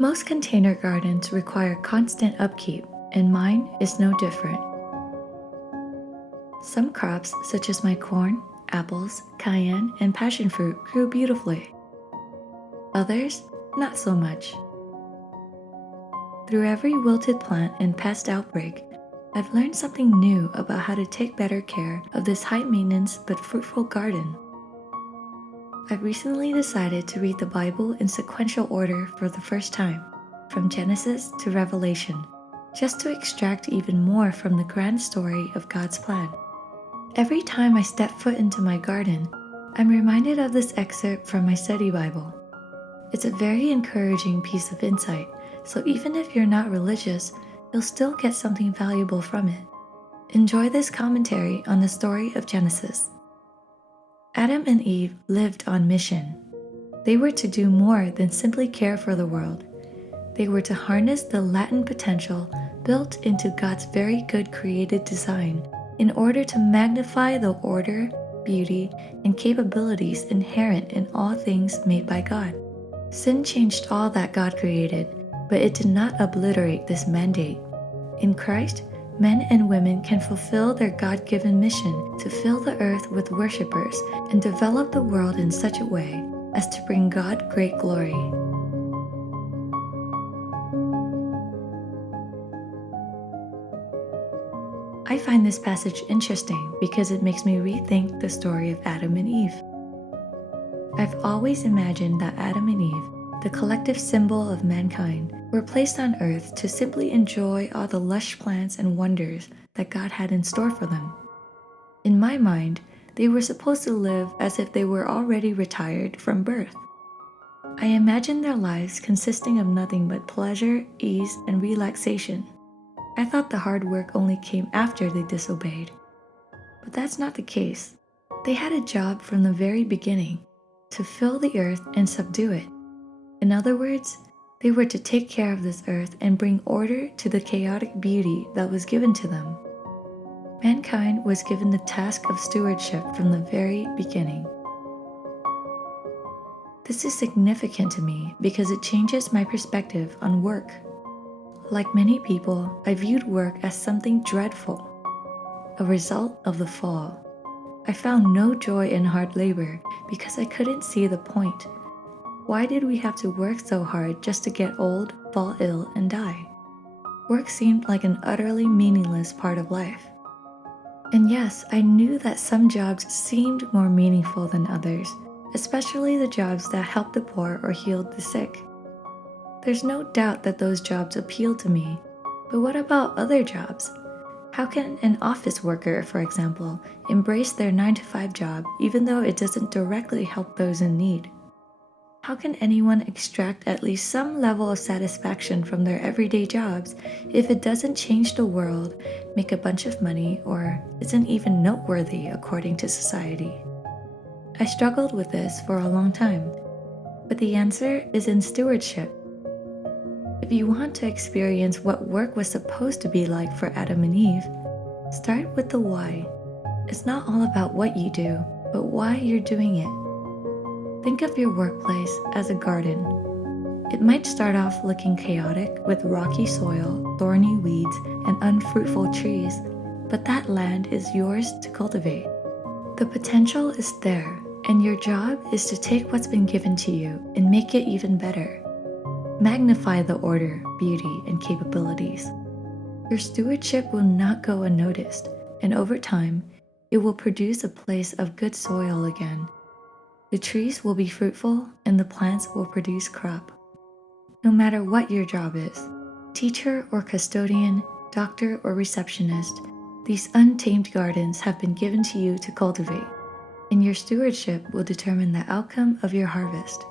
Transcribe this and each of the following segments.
Most container gardens require constant upkeep, and mine is no different. Some crops, such as my corn, apples, cayenne, and passion fruit, grew beautifully. Others, not so much. Through every wilted plant and pest outbreak, I've learned something new about how to take better care of this high-maintenance but fruitful garden. I've recently decided to read the Bible in sequential order for the first time, from Genesis to Revelation, just to extract even more from the grand story of God's plan. Every time I step foot into my garden, I'm reminded of this excerpt from my study Bible. It's a very encouraging piece of insight, so even if you're not religious, you'll still get something valuable from it. Enjoy this commentary on the story of Genesis. Adam and Eve lived on mission. They were to do more than simply care for the world. They were to harness the latent potential built into God's very good created design in order to magnify the order, beauty, and capabilities inherent in all things made by God. Sin changed all that God created, but it did not obliterate this mandate. In Christ, men and women can fulfill their God-given mission to fill the earth with worshipers and develop the world in such a way as to bring God great glory. I find this passage interesting because it makes me rethink the story of Adam and Eve. I've always imagined that Adam and Eve, the collective symbol of mankind, were placed on earth to simply enjoy all the lush plants and wonders that God had in store for them. In my mind, they were supposed to live as if they were already retired from birth. I imagined their lives consisting of nothing but pleasure, ease, and relaxation. I thought the hard work only came after they disobeyed. But that's not the case. They had a job from the very beginning, to fill the earth and subdue it. In other words, they were to take care of this earth and bring order to the chaotic beauty that was given to them. Mankind was given the task of stewardship from the very beginning. This is significant to me because it changes my perspective on work. Like many people, I viewed work as something dreadful, a result of the fall. I found no joy in hard labor because I couldn't see the point. Why did we have to work so hard just to get old, fall ill, and die? Work seemed like an utterly meaningless part of life. And yes, I knew that some jobs seemed more meaningful than others, especially the jobs that helped the poor or healed the sick. There's no doubt that those jobs appealed to me, but what about other jobs? How can an office worker, for example, embrace their 9-to-5 job even though it doesn't directly help those in need? How can anyone extract at least some level of satisfaction from their everyday jobs if it doesn't change the world, make a bunch of money, or isn't even noteworthy according to society? I struggled with this for a long time, but the answer is in stewardship. If you want to experience what work was supposed to be like for Adam and Eve, start with the why. It's not all about what you do, but why you're doing it. Think of your workplace as a garden. It might start off looking chaotic with rocky soil, thorny weeds, and unfruitful trees, but that land is yours to cultivate. The potential is there, and your job is to take what's been given to you and make it even better. Magnify the order, beauty, and capabilities. Your stewardship will not go unnoticed, and over time, it will produce a place of good soil again. The trees will be fruitful, and the plants will produce crop. No matter what your job is, teacher or custodian, doctor or receptionist, these untamed gardens have been given to you to cultivate, and your stewardship will determine the outcome of your harvest.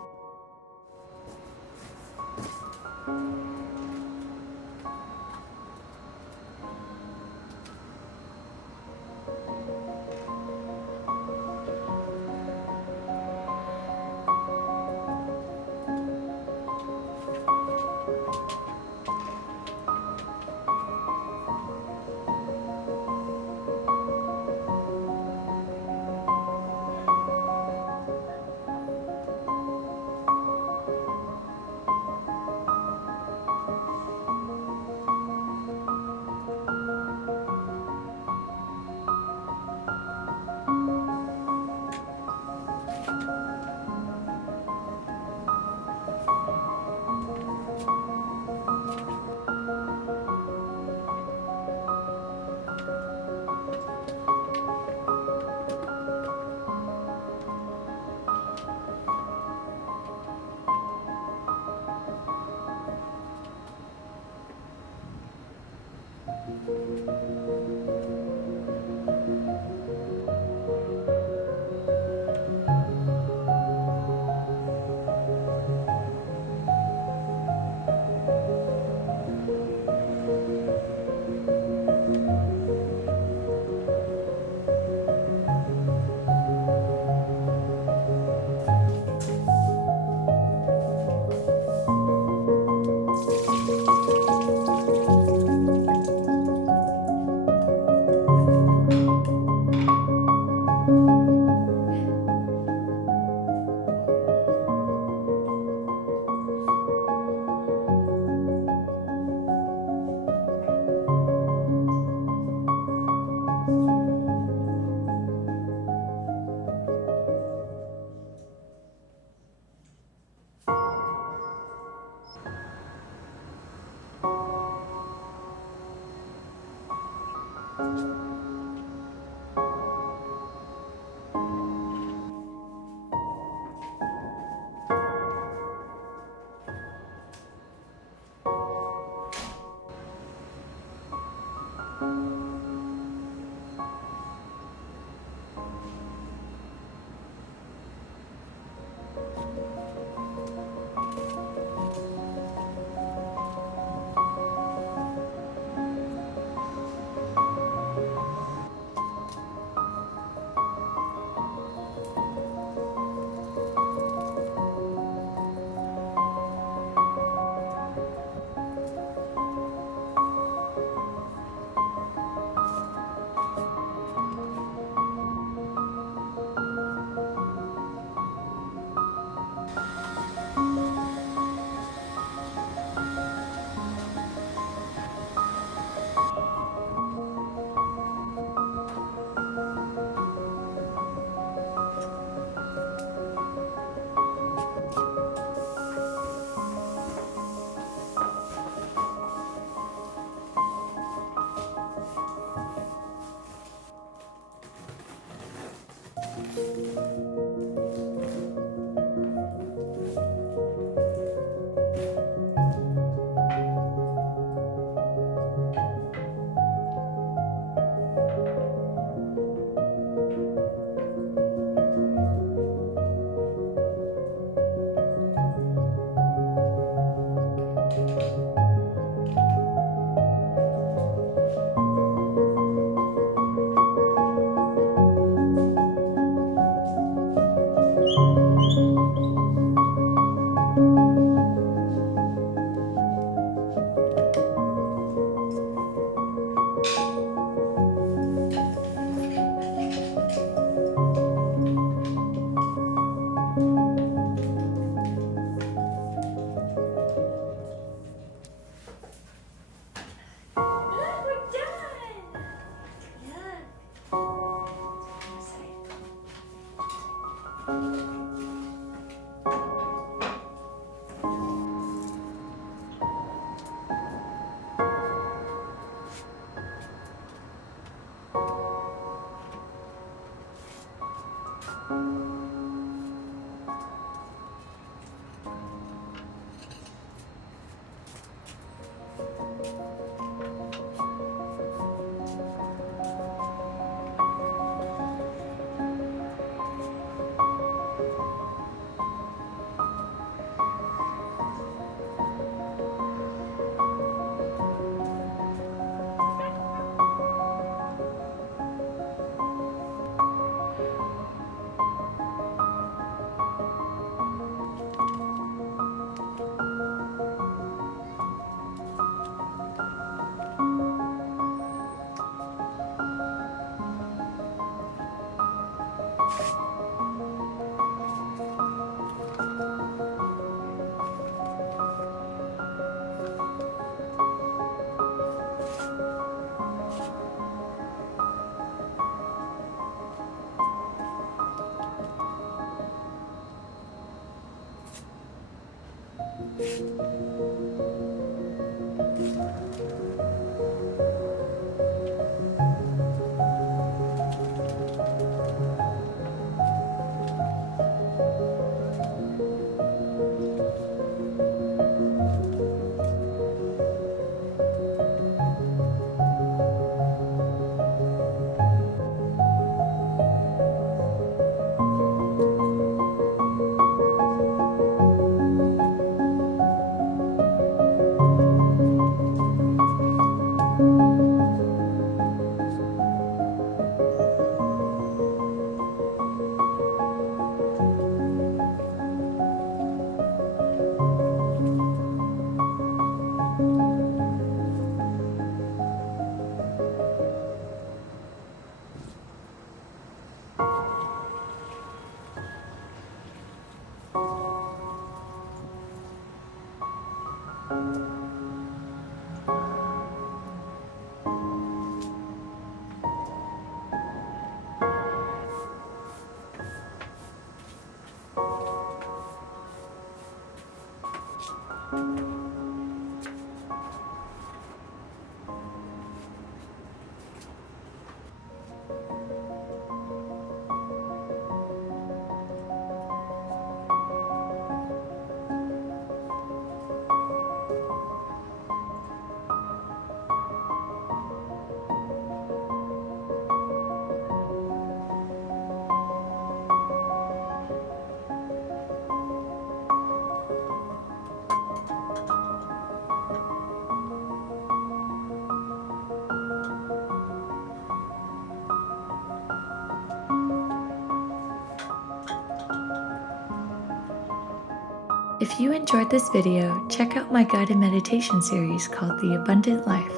If you enjoyed this video, check out my guided meditation series called The Abundant Life.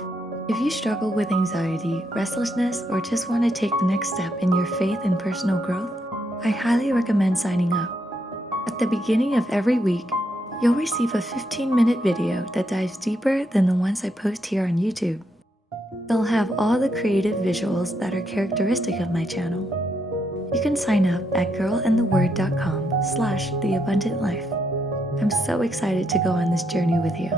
If you struggle with anxiety, restlessness, or just want to take the next step in your faith and personal growth, I highly recommend signing up. At the beginning of every week, you'll receive a 15-minute video that dives deeper than the ones I post here on YouTube. They'll have all the creative visuals that are characteristic of my channel. You can sign up at girlandtheword.com/theabundantlife. I'm so excited to go on this journey with you.